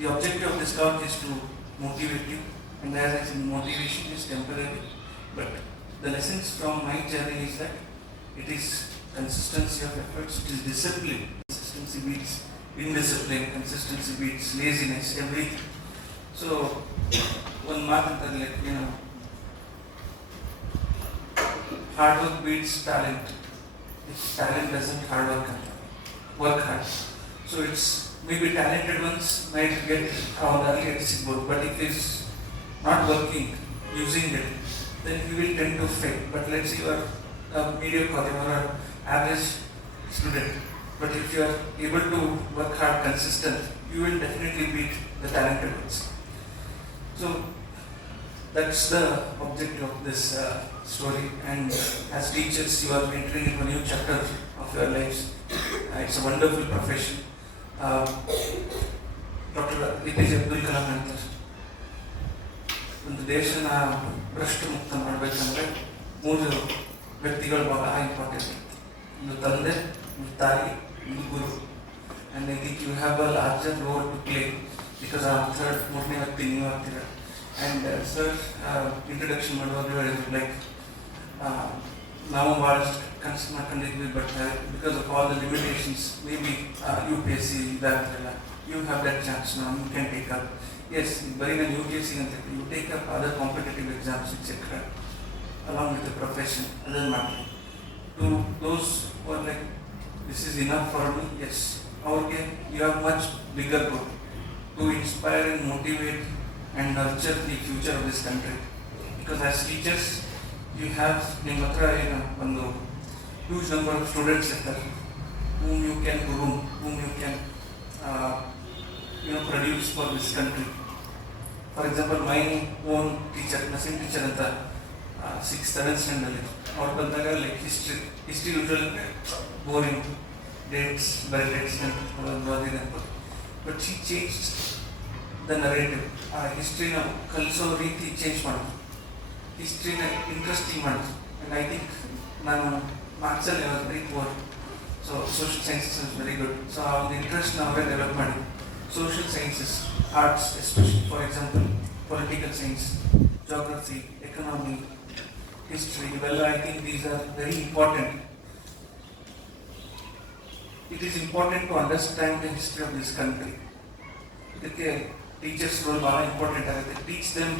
the objective of this talk is to motivate you, and as I said, motivation is temporary, but the lessons from my journey is that it is consistency of efforts, it is discipline. Consistency beats indiscipline, consistency beats laziness, everything. So one matter, like hard work beats talent, if talent doesn't work hard. So it's maybe talented ones might get on the early exit board, but if it's not working, using it, then you will tend to fail. But let's say you are a mediocre or an average student, but if you are able to work hard, consistent, you will definitely beat the talented ones. So that's the objective of this story. And as teachers, you are entering into a new chapter of your lives. It's a wonderful profession. Dr. A.P.J. Abdul Kalam ಅಂತಾರೆ, ಒಂದು ದೇಶನ ಭ್ರಷ್ಟ ಮುಕ್ತ ಮಾಡಬೇಕಂದ್ರೆ 3 ವ್ಯಕ್ತಿಗಳು ಬಹಳ ಇಂಪಾರ್ಟೆಂಟ್. ಒಂದು ತಂದೆ, ಒಂದು ತಾಯಿ, ಒಂದು ಗುರು. And I think you have a larger role to play because our third ಮೂರನೇ ವ್ಯಕ್ತಿ ನೀವು ಆಗ್ತೀರ. And sir, introduction ಮಾಡುವಾಗ like ನಾವು ಭಾಳಷ್ಟು ಕನಸು ಮಾಡ್ಕೊಂಡಿದ್ವಿ, but because of all the limitations, maybe UPSC ಇದಾಗ್ತಿರಲ್ಲ, you have that chance now, you can take up. Yes, ಬರೀ ನಾನು UPSC ಅಂತ you take up other competitive exams, etc. along with the profession, other matter. To those who are like, this is enough for me, yes, okay, you have much bigger goal to inspire and motivate and nurture the future of this country. Because as teachers, you have ನಿಮ್ಮ ಹತ್ರ ಒಂದು huge number of students whom you can groom, whom you can produce for this country. For example, my own teacher, nursing teacher ಅಂತ 6th 7th standard ಅವ್ರು ಬಂದಾಗ like history usually boring dates by dates ಅಂತ, but she changed the narrative. ಹಿಸ್ಟ್ರಿನ ಕಲಿಸೋ ರೀತಿ change ಮಾಡೋದು, ಹಿಸ್ಟ್ರಿನ interesting ಮಾಡೋದು. ಆ್ಯಂಡ್ ಐ ಥಿಂಕ್ ನಾನು ಮಾರ್ಕ್ಸಲ್ಲಿ very poor, so social sciences is very good. So ಆ ಒಂದು ಇಂಟ್ರೆಸ್ಟ್ನ ಅವರೇ ಡೆವಲಪ್ ಮಾಡಿ social sciences, arts especially, for example political science, geography, economy, history, ಇವೆಲ್ಲ I think these are very important. It is important to understand the history of this country. ಇದಕ್ಕೆ teachers role bhara important agutte. Teach them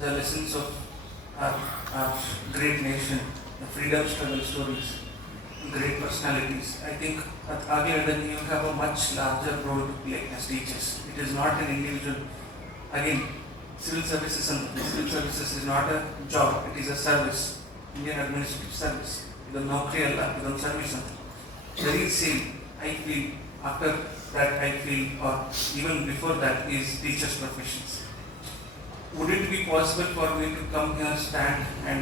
the lessons of our great nation, the freedom struggle stories, great personalities. I think then you have a much larger role to play as teachers. It is not an individual. Again, civil services is not a job, it is a service, Indian administrative service. Idu naukri alla, idu service anta. Very same I feel after that, I feel, or even before that, is teachers' professions. Would it be possible for me to come here, stand and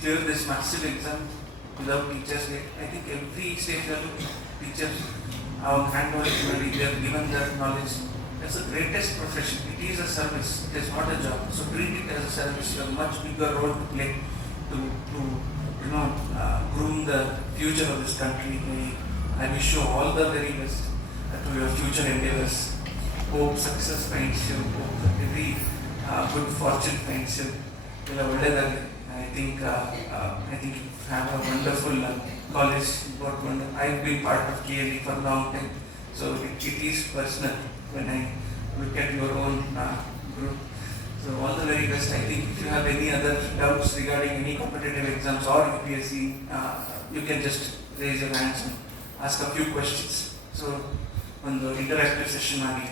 clear this massive exam without teachers? I think every stage level teachers, our handholding, they have given their knowledge. That's the greatest profession. It is a service. It is not a job. So treat it as a service. You have a much bigger role to play to groom the future of this country. I wish you all the very best to your future endeavors. Hope success finds you. Hope every good fortune finds you. I think you have a wonderful college. I've been part of KLE for a long time, so it is personal when I look at your own group. So all the very best. I think if you have any other doubts regarding any competitive exams or UPSC, you can just raise your hands and ask a few questions. So ಒಂದು interactive session ಆಗಿ,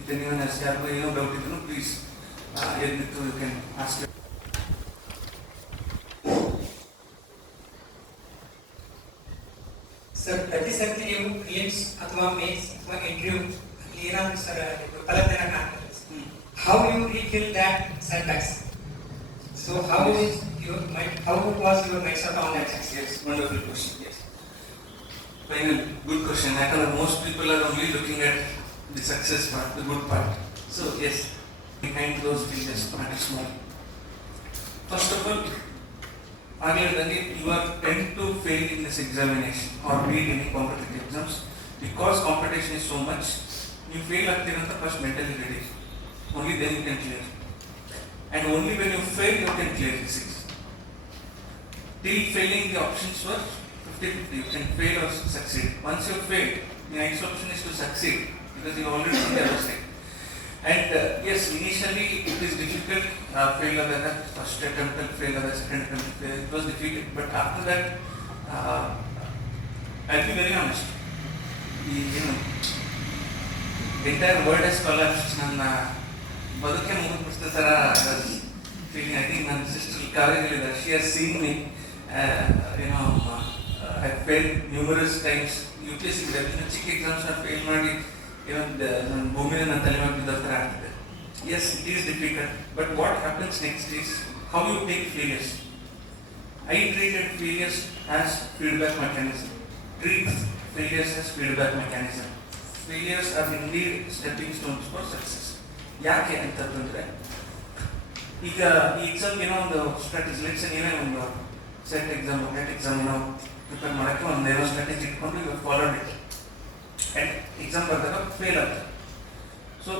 if anyone has any doubt, please ಎದ್ಬಿಟ್ಟು you can ask. Sir, ಪ್ರತಿ ಸರ್ತಿ ನೀವು ಪ್ರಿಲಿಮ್ಸ್ ಅಥವಾ ಮೇನ್ಸ್ ಅಥವಾ ಇಂಟರ್ವ್ಯೂ ಏನಾದ್ರು ಸರ್ ಫಲತನ ಕಾಣ್ತದೆ. How you refill that setbacks? So how was your mindset on that? Yes, wonderful question. Yes. Final good question. Actually, most people are only looking at the success part, the good part. So yes, behind those failures, practice more. First of all, you are tend to fail in this examination or read any competitive exams because competition is so much. You fail at the first mentally ready. Only then you can clear. And only when you fail, you can clear physics. Till failing, the options were 50-50. You can fail or succeed. Once you fail, the next option is to succeed because you already on the other side. And yes, initially it is difficult, fail that first attempt and fail that second attempt, it was difficult. But after that, I'll be very honest, the entire world has collapsed. ನನ್ನ ಬದುಕೆ ಮುಗಿದ ಥರ feeling. I think ನನ್ನ sister ಕಾಲೇಜಲ್ಲಿದೆ, she has seen me, I failed numerous times. UPSC ಚಿಕ್ಕ exams fail ಮಾಡಿ ನನ್ನ ಭೂಮಿನ ನನ್ನ ತಲೆ ಮೇಲೆ ಬಿದ್ದ ಥರ ಆಗ್ತದೆ. Yes, it is difficult, but what happens next is how you take failures. I treated failures as feedback mechanism. Treat failures as feedback mechanism. Failures are indeed stepping stones for success. ಯಾಕೆ ಅಂತಂದ್ರೆ ಈಗ ಈ ಎಕ್ಸಾಮ್ ಏನೋ ಒಂದು strategy, let's ನೀವೇ ಒಂದು SET exam NET exam ಏನೋ prepare ಮಾಡೋಕ್ಕೆ ಒಂದು ಏನೋ ಸ್ಟ್ರಾಟಜಿ ಇಟ್ಕೊಂಡು ಇವಾಗ ಫಾಲೋಡ್ ಇಟ್ ಆ್ಯಂಡ್ ಎಕ್ಸಾಮ್ ಬಂದಾಗ ಫೇಲ್ ಆಗ್ತದೆ. So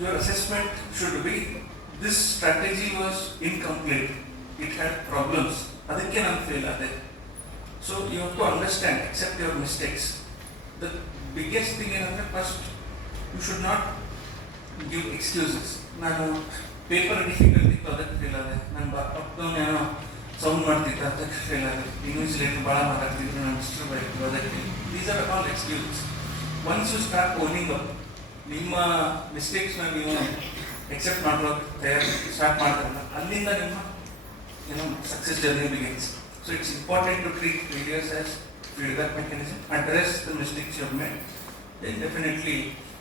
your assessment should be this strategy was incomplete, it had problems, ಅದಕ್ಕೆ ನಾನು ಫೇಲ್ ಆದೆ. So you have to understand, accept your mistakes. The biggest thing ಏನಂದರೆ first you should not give excuses. ನಾನು paper difficult ಇತ್ತು ಅದಕ್ಕೆ ಫೇಲ್ ಆದೆ, ನನ್ನ ಪಕ್ಕದವನು ಏನೋ ಸೌಂಡ್ ಮಾಡ್ತಿತ್ತು ಅದಕ್ಕೆ ಫೇಲ್ ಆದೆ, ಇನ್ವಿಜಿಲೇಟರ್ ಭಾಳ ಮಾತಾಡ್ತಿದ್ರು ನನ್ನ ಮಿಸ್ಟರ್ ಬೈತು ಅದಕ್ಕೆ. These are all excuses. Once you start owning up, ನಿಮ್ಮ ಮಿಸ್ಟೇಕ್ಸ್ನ ನೀವು ಎಕ್ಸೆಪ್ಟ್ ಮಾಡೋಕ್ಕೆ ಸ್ಟಾರ್ಟ್ ಮಾಡ್ತಾರಲ್ಲ, ಅಲ್ಲಿಂದ ನಿಮ್ಮ success journey begins. So it's important to treat failures as feedback mechanism, address the mistakes you have made, then definitely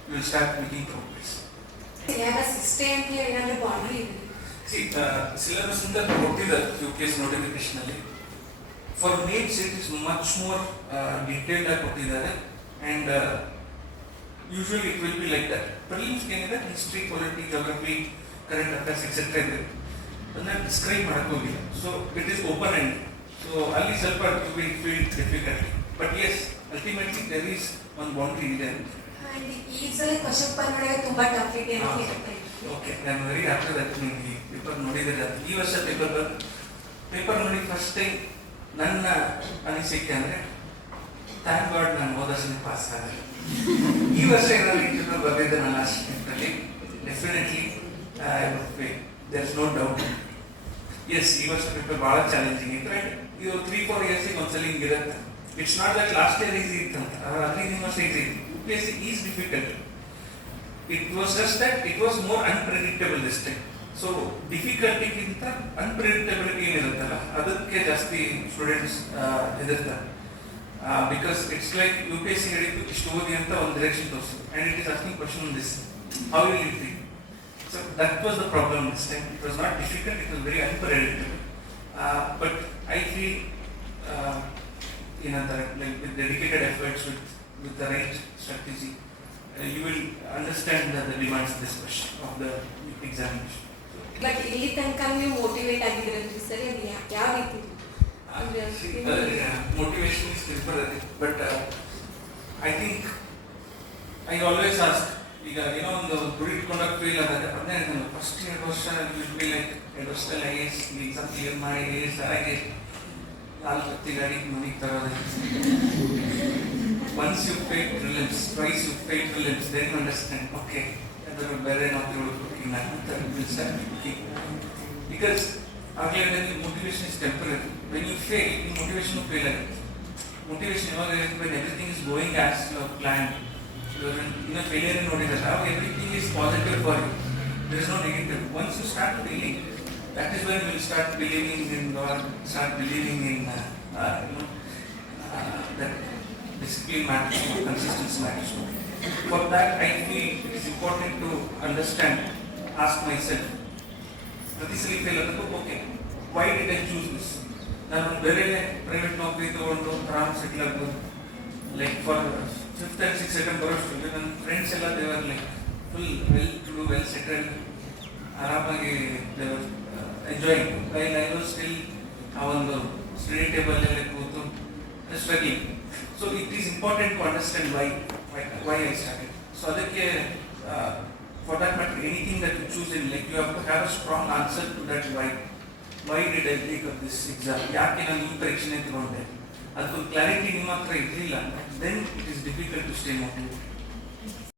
you will start making progress. Yeah, system here in the boundary. See, syllabus in the UPSC notification alli. For NEETs it is much more detailed and usually it will be like that. Prelims kenide history, politics, geography, current affairs etc. ಅದನ್ನ describe ಮಾಡೋಕ್ಕೋಗಿಲ್ಲ. So it is open end. So ಅಲ್ಲಿ ಸ್ವಲ್ಪ will feel difficult, but as ultimately there is ಒಂದು boundary ಇದೆ. ಈ ಸಲ question paper ನೋಡಿದ್ರೆ ತುಂಬಾ ಟಫ್ ಇದೆ ಅಂತ ಹೇಳ್ತಾರೆ. Okay, I am very happy that ನೀವು ಈ ಪೇಪರ್ ನೋಡಿದರೆ. ಈ ವರ್ಷ ಪೇಪರ್ ನೋಡಿ ಫಸ್ಟ್ ಟೈಮ್ ನನ್ನ ಅನಿಸಿಕೆ ಅಂದರೆ ಥ್ಯಾಂಕ್ ಗಾಡ್ ನಾನು ಹೋದ ವರ್ಷನೇ ಪಾಸ್ ಆಗಲ್ಲ. ಈ ವರ್ಷ ಏನಾದ್ರು ಈ ಪೇಪರ್ ಬರೆದಿದ್ದೆ ನಾನು ಲಾಸ್ಟ್ ಟೈಮಲ್ಲಿ, definitely I would fail, there is no doubt. Yes, ಈ ವರ್ಷ ಪೇಪರ್ ಭಾಳ ಚಾಲೆಂಜಿಂಗ್ ಇತ್ತು. ಇದು 3-4 ಇಯರ್ಸಿಗೆ ಒಂದ್ಸಲ ಹಿಂಗಿರುತ್ತೆ. It's not that last year easy ಇತ್ತಂತ, 15 ವರ್ಷ ಈಸಿ ಇತ್ತು. UPSC is difficult. It was just that it was more unpredictable this time. So ಡಿಫಿಕಲ್ಟಿಗಿಂತ ಅನ್ಪ್ರೆಡಿಕ್ಟಬಿಲಿಟಿ ಏನಿರುತ್ತಲ್ಲ ಅದಕ್ಕೆ ಜಾಸ್ತಿ ಸ್ಟೂಡೆಂಟ್ಸ್ ಹೆದರ್ತಾರೆ. ಬಿಕಾಸ್ ಇಟ್ಸ್ ಲೈಕ್ UPSC ಹೇಳಿದ್ದು ಇಷ್ಟು ಓದಿ ಅಂತ ಒಂದು ಡೈರೆಕ್ಷನ್ ತೋರಿಸಿದ್ರು, and it is asking question on this, how will you think? So that was the problem this time. It was not difficult, it was very unpredictable. But I feel like with dedicated efforts, with the right strategy, you will understand the demands of this question of the examination. But ಇಲ್ಲಿ ತನಕ ನೀವು ಮೋಟಿವೇಟ್ ಆಗಿದ್ರಿ ಸರ್, ಅದು ಯಾವ ರೀತಿ? Motivation is temporary, but I think I always ask, ಈಗ ಏನೋ ಒಂದು ಗುರಿ ಇಟ್ಕೊಂಡಾಗ ಫೇಲ್ ಆದಾಗ ಅದನ್ನೇ ಫಸ್ಟ್ 2 ವರ್ಷ ವಿಲ್ ಬಿ ಲೈಕ್ 2 ವರ್ಷದಲ್ಲಿ IAS ಎಕ್ಸಾಮ್ ಕ್ಲಿಯರ್ ಮಾಡಿ IAS ಆಗಿ 4 ಕತ್ತಿ ಗಾಡಿ ಮನೆಗೆ ತರೋದು. Once you fail prelims, twice you fail prelims, then you understand, okay ಅದರ ಬೇರೆ ನೌಕರಿಗಳು ಕುಕಿಂಗ್ ಅಂತ ವಿಲ್ ಸ್ಟಾರ್ಟ್ ಕುಕಿಂಗ್. ಬಿಕಾಸ್ ಆಗಲೇ motivation is temporary. When you fail, ಈ ಮೋಟಿವೇಶನ್ ಫೇಲ್ ಆಗುತ್ತೆ. ಮೋಟಿವೇಶನ್ ಯಾವಾಗ ಇರುತ್ತೆ? When everything is going as you have planned. In a failure ನೋಡಿದರೆ everything is positive for you, there is no negative. Once you start failing, that is when you will start believing in God, start believing in that discipline matters, consistency matters. For that I feel it is important to understand, ask myself, ಪ್ರತಿ ಸಲ ಫೇಲ್ ಆದರೂ okay, why did I choose this? ನಾನು ಬೇರೆ ಪ್ರೈವೇಟ್ ನೌಕರಿ ತಗೊಂಡು ಆರಾಮ್ ಸೆಟ್ಲ್ ಆಗ್ಬೋದು. Like for 5th and 6th attempt ಬರೋಷ್ಟು ನನ್ನ ಫ್ರೆಂಡ್ಸ್ ಎಲ್ಲ ದೇವರ್ ಲೈಕ್ ಫುಲ್ ವೆಲ್ ಸೆಟಲ್ಡ್, ಆರಾಮಾಗಿ they were enjoying, while I was still ಆ ಒಂದು ಸ್ಟಡಿ ಟೇಬಲಲ್ಲೇ ಕೂತು struggling. So it is important to understand why I started. So ಅದಕ್ಕೆ for that matter anything that you choose in like you have to have a strong answer to that why did I take up this exam, ಯಾಕೆ ನಾನು ಈ ಪರೀಕ್ಷೆನೇ ತಗೊಂಡೆ, ಅದಕ್ಕೊಂದು ಕ್ಲಾರಿಟಿ ನಿಮ್ಮ ಹತ್ರ ಇರಲಿಲ್ಲ, then it is difficult to stay motivated.